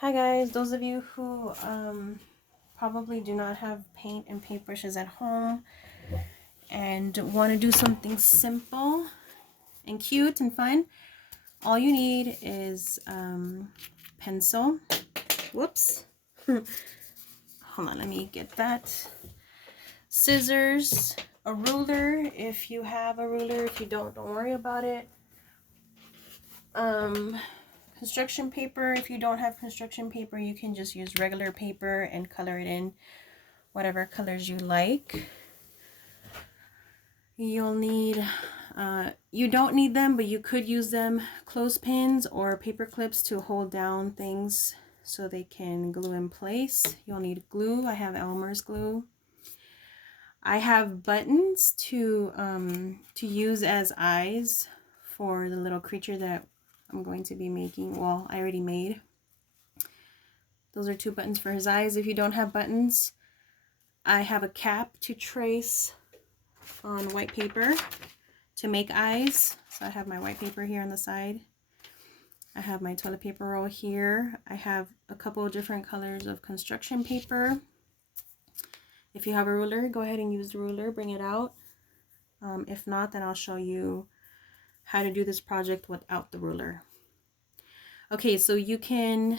Hi guys, those of you who probably do not have paint and paintbrushes at home and want to do something simple and cute and fun, all you need is pencil. Whoops. Hold on, let me get that. Scissors, a ruler if you have a ruler. If you don't worry about it. Construction paper. If you don't have construction paper, you can just use regular paper and color it in whatever colors you like. You'll need, you don't need them, but you could use them, clothespins or paper clips to hold down things so they can glue in place. You'll need glue. I have Elmer's glue. I have buttons to use as eyes for the little creature that I'm going to be making. Well, I already made. Those are 2 buttons for his eyes. If you don't have buttons, I have a cap to trace on white paper to make eyes. So I have my white paper here on the side. I have my toilet paper roll here. I have a couple of different colors of construction paper. If you have a ruler, go ahead and use the ruler, bring it out. If not, then I'll show you how to do this project without the ruler. Okay, so you can,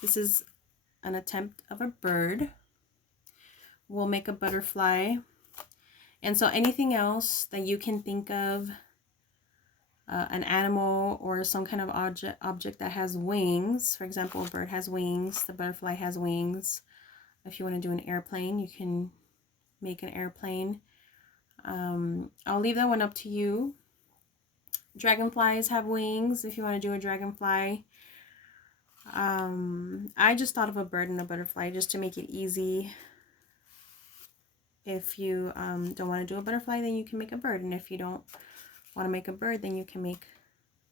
this is an attempt of a bird. We'll make a butterfly. And so anything else that you can think of, an animal or some kind of object that has wings. For example, a bird has wings, the butterfly has wings. If you want to do an airplane, you can make an airplane. I'll leave that one up to you. Dragonflies have wings if you want to do a dragonfly. I just thought of a bird and a butterfly just to make it easy. If you don't want to do a butterfly, then you can make a bird. And if you don't want to make a bird, then you can make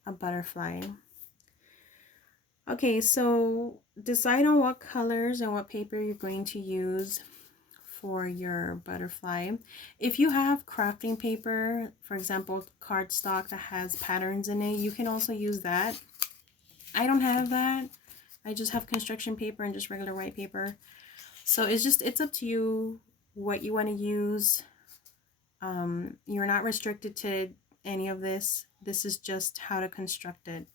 a butterfly. Okay, so decide on what colors and what paper you're going to use for your butterfly. If you have crafting paper, for example, cardstock that has patterns in it, you can also use that. I don't have that. I just have construction paper and just regular white paper. So it's up to you what you want to use. You're not restricted to any of this. This is just how to construct it.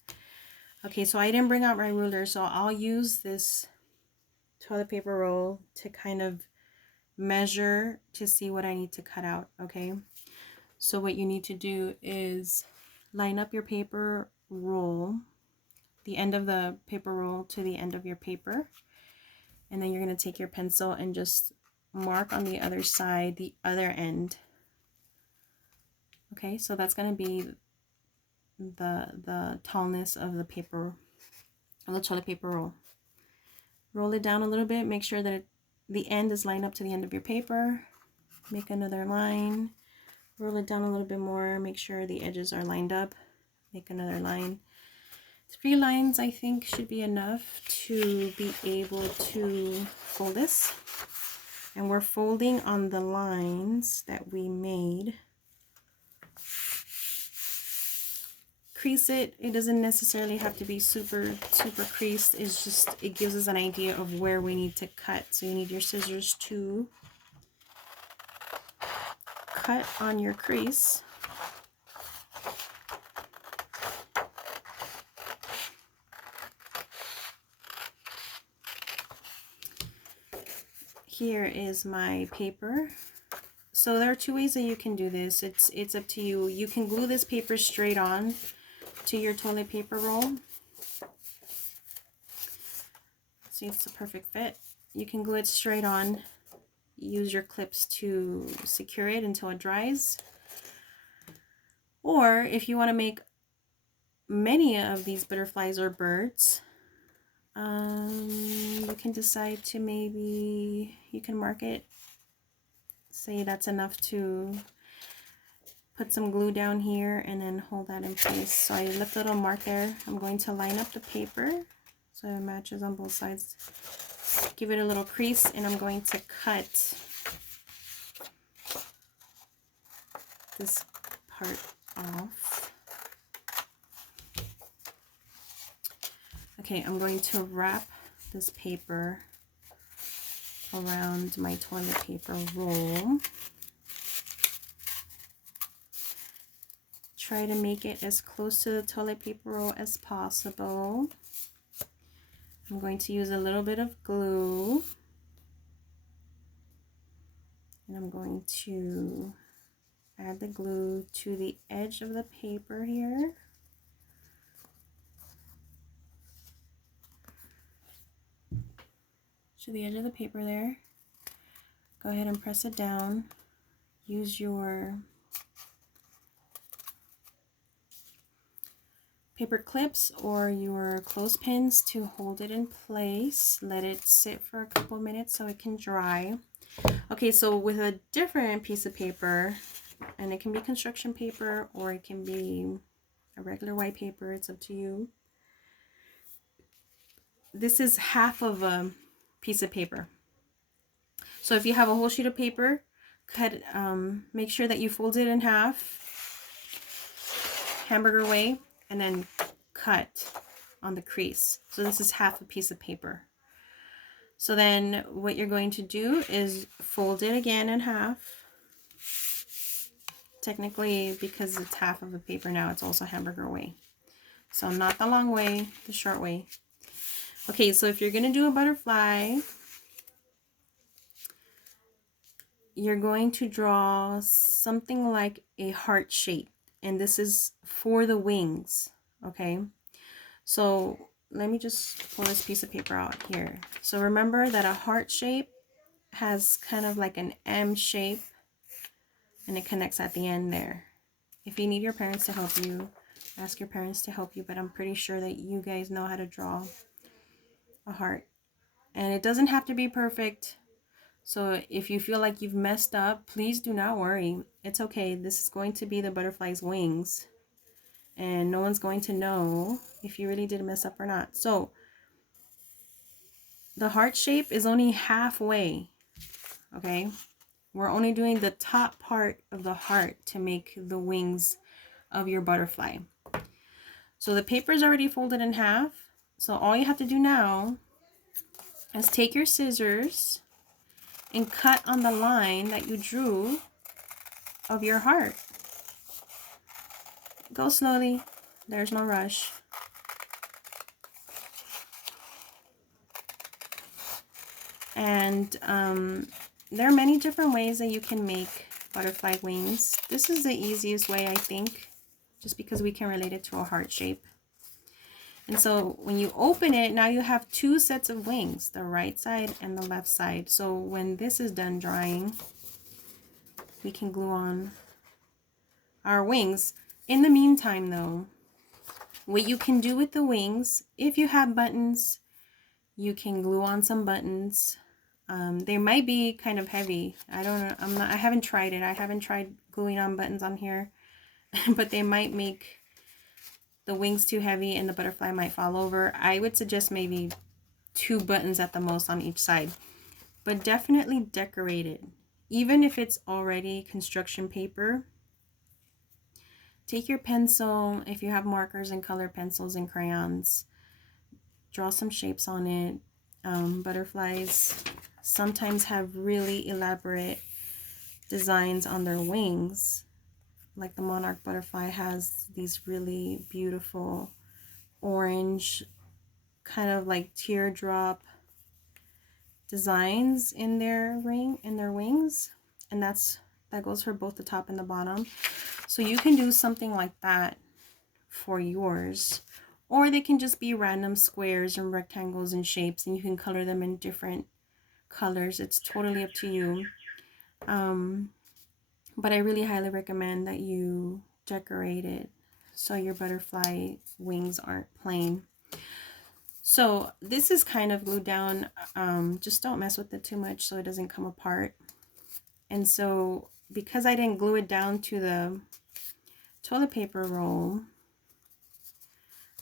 Okay, so I didn't bring out my ruler, so I'll use this toilet paper roll to kind of measure to see what I need to cut out, okay? So what you need to do is line up your paper roll, the end of the paper roll to the end of your paper, and then you're going to take your pencil and just mark on the other side, the other end. Okay, so that's going to be the tallness of the paper, of the toilet paper roll. Roll it down a little bit, make sure that the end is lined up to the end of your paper. Make another line, roll it down a little bit more, make sure the edges are lined up, make another line. 3 lines I think should be enough to be able to fold this. And we're folding on the lines that we made. Crease it. It doesn't necessarily have to be super creased. It's just, it gives us an idea of where we need to cut. So you need your scissors to cut on your crease. Here is my paper. So there are 2 ways that you can do this. It's up to you. You can glue this paper straight on to your toilet paper roll. See, it's a perfect fit. You can glue it straight on. Use your clips to secure it until it dries. Or if you want to make many of these butterflies or birds, you can decide to maybe, you can mark it. Say that's enough to put some glue down here and then hold that in place. So I left a little mark there. I'm going to line up the paper so it matches on both sides. Give it a little crease, and I'm going to cut this part off. Okay, I'm going to wrap this paper around my toilet paper roll. Try to make it as close to the toilet paper roll as possible. I'm going to use a little bit of glue. And I'm going to add the glue to the edge of the paper here. To the edge of the paper there. Go ahead and press it down. Use your paper clips or your clothespins to hold it in place. Let it sit for a couple minutes so it can dry. Okay, so with a different piece of paper, and it can be construction paper or it can be a regular white paper, it's up to you. This is half of a piece of paper. So if you have a whole sheet of paper, make sure that you fold it in half, hamburger way, and then cut on the crease. So this is half a piece of paper. So then what you're going to do is fold it again in half. Technically, because it's half of a paper now, it's also hamburger way. So not the long way, the short way. Okay, so if you're going to do a butterfly, you're going to draw something like a heart shape. And this is for the wings, okay? So let me just pull this piece of paper out here. So remember that a heart shape has kind of like an M shape, and it connects at the end there. If you need your parents to help you, ask your parents to help you, but I'm pretty sure that you guys know how to draw a heart. And it doesn't have to be perfect. So if you feel like you've messed up, please do not worry. It's okay. This is going to be the butterfly's wings. And no one's going to know if you really did mess up or not. So the heart shape is only halfway. Okay? We're only doing the top part of the heart to make the wings of your butterfly. So the paper is already folded in half. So all you have to do now is take your scissors and cut on the line that you drew of your heart. Go slowly. There's no rush. And there are many different ways that you can make butterfly wings. This is the easiest way, I think, just because we can relate it to a heart shape. And so when you open it, now you have two sets of wings, the right side and the left side. So when this is done drying, we can glue on our wings. In the meantime, though, what you can do with the wings, if you have buttons, you can glue on some buttons. They might be kind of heavy. I don't know. I haven't tried it. I haven't tried gluing on buttons on here, but they might make the wings too heavy and the butterfly might fall over. I would suggest maybe 2 buttons at the most on each side, but definitely decorate it. Even if it's already construction paper, take your pencil, if you have markers and color pencils and crayons, draw some shapes on it. Butterflies sometimes have really elaborate designs on their wings. Like the monarch butterfly has these really beautiful orange, kind of like teardrop designs in their wings, and that goes for both the top and the bottom. So you can do something like that for yours, or they can just be random squares and rectangles and shapes, and you can color them in different colors. It's totally up to you. But I really highly recommend that you decorate it so your butterfly wings aren't plain. So this is kind of glued down. Just don't mess with it too much so it doesn't come apart. And so because I didn't glue it down to the toilet paper roll,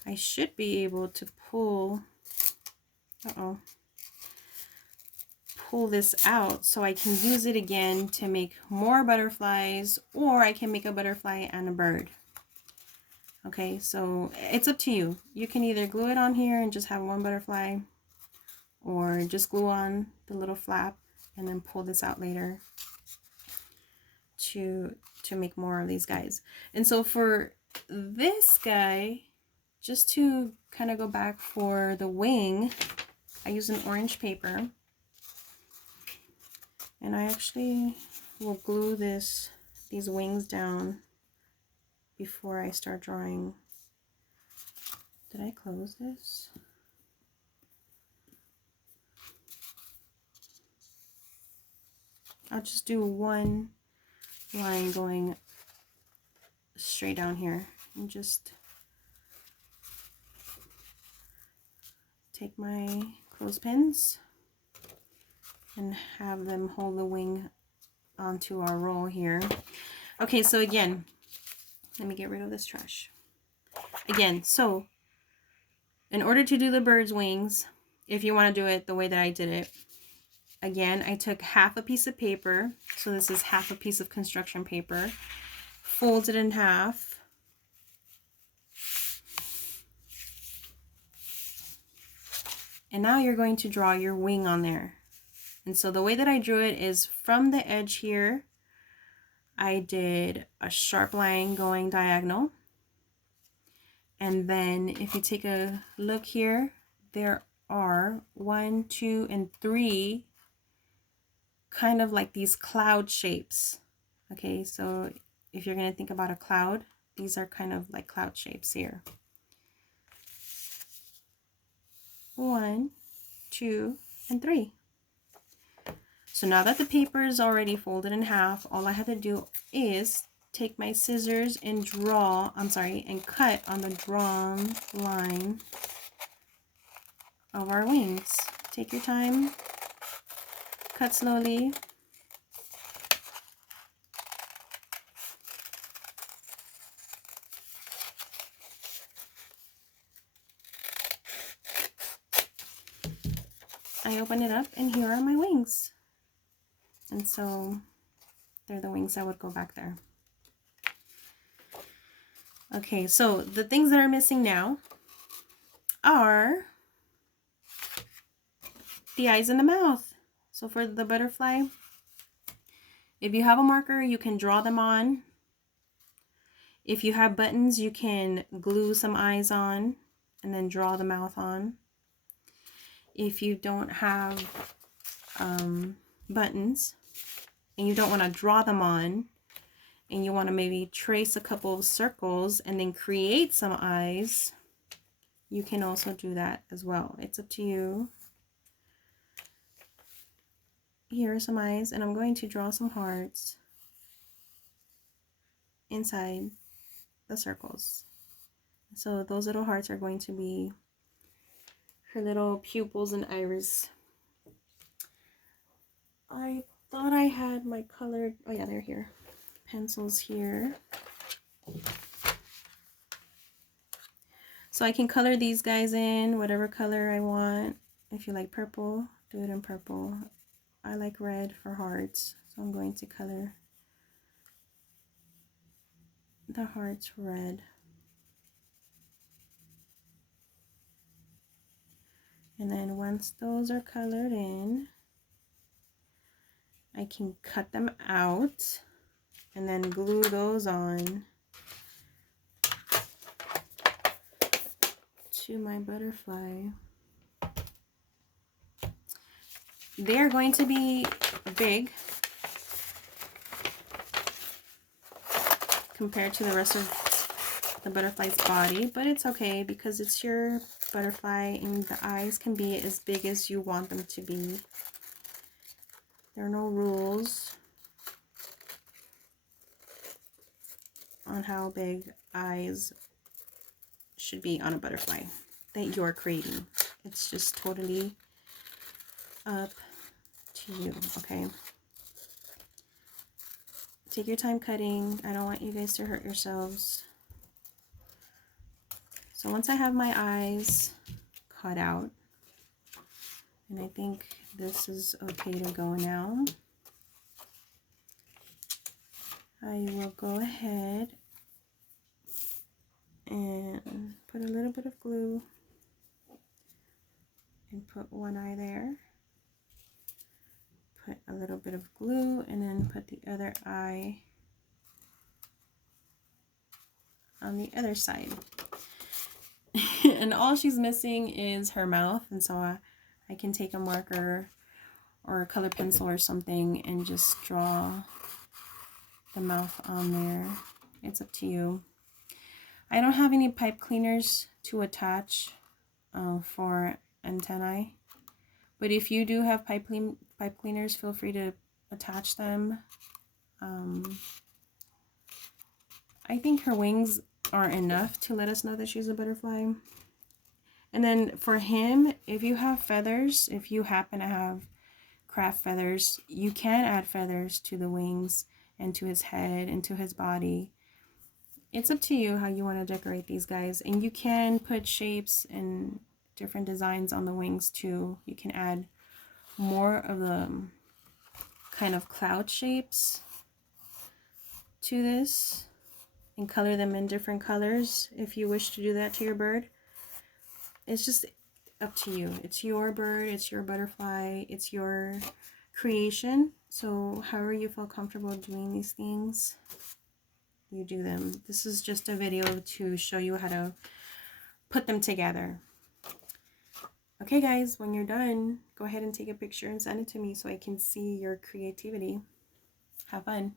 I should be able to pull this out so I can use it again to make more butterflies, or I can make a butterfly and a bird. Okay, so it's up to you. You can either glue it on here and just have one butterfly, or just glue on the little flap and then pull this out later to make more of these guys. And so for this guy, just to kind of go back for the wing, I use an orange paper, and I actually will glue these wings down before I start drawing. Did I close this? I'll just do one line going straight down here and just take my clothespins and have them hold the wing onto our roll here. Okay, so again, let me get rid of this trash. Again, so in order to do the bird's wings, if you want to do it the way that I did it, again, I took half a piece of paper, so this is half a piece of construction paper, fold it in half, and now you're going to draw your wing on there. And so the way that I drew it is from the edge here, I did a sharp line going diagonal. And then if you take a look here, there are 1, 2, and 3 kind of like these cloud shapes. Okay, so if you're going to think about a cloud, these are kind of like cloud shapes here. 1, 2, and 3. So now that the paper is already folded in half, all I have to do is take my scissors and and cut on the drawn line of our wings. Take your time, cut slowly. I open it up and here are my wings. And so they're the wings that would go back there. Okay, so the things that are missing now are the eyes and the mouth. So for the butterfly, if you have a marker, you can draw them on. If you have buttons, you can glue some eyes on and then draw the mouth on. If you don't have buttons and you don't want to draw them on, and you want to maybe trace a couple of circles and then create some eyes, you can also do that as well. It's up to you. Here are some eyes, and I'm going to draw some hearts inside the circles. So those little hearts are going to be her little pupils and iris. I thought I had my colored, oh yeah, they're here. Pencils here. So I can color these guys in whatever color I want. If you like purple, do it in purple. I like red for hearts, so I'm going to color the hearts red. And then once those are colored in, I can cut them out and then glue those on to my butterfly. They're going to be big compared to the rest of the butterfly's body, but it's okay because it's your butterfly and the eyes can be as big as you want them to be. There are no rules on how big eyes should be on a butterfly that you're creating. It's just totally up to you, okay? Take your time cutting. I don't want you guys to hurt yourselves. So once I have my eyes cut out, and I think this is okay to go now, I will go ahead And put a little bit of glue and put one eye there. Put a little bit of glue and then put the other eye on the other side. And all she's missing is her mouth, and so I can take a marker or a color pencil or something and just draw the mouth on there. It's up to you. I don't have any pipe cleaners to attach for antennae, but if you do have pipe cleaners, feel free to attach them. I think her wings are enough to let us know that she's a butterfly. And then for him, if you have feathers, if you happen to have craft feathers, you can add feathers to the wings and to his head and to his body. It's up to you how you want to decorate these guys. And you can put shapes and different designs on the wings too. You can add more of the kind of cloud shapes to this and color them in different colors if you wish to do that to your bird. It's just up to you. It's your bird, it's your butterfly, it's your creation. So however you feel comfortable doing these things, you do them. This is just a video to show you how to put them together. Okay guys, when you're done, go ahead and take a picture and send it to me so I can see your creativity. Have fun.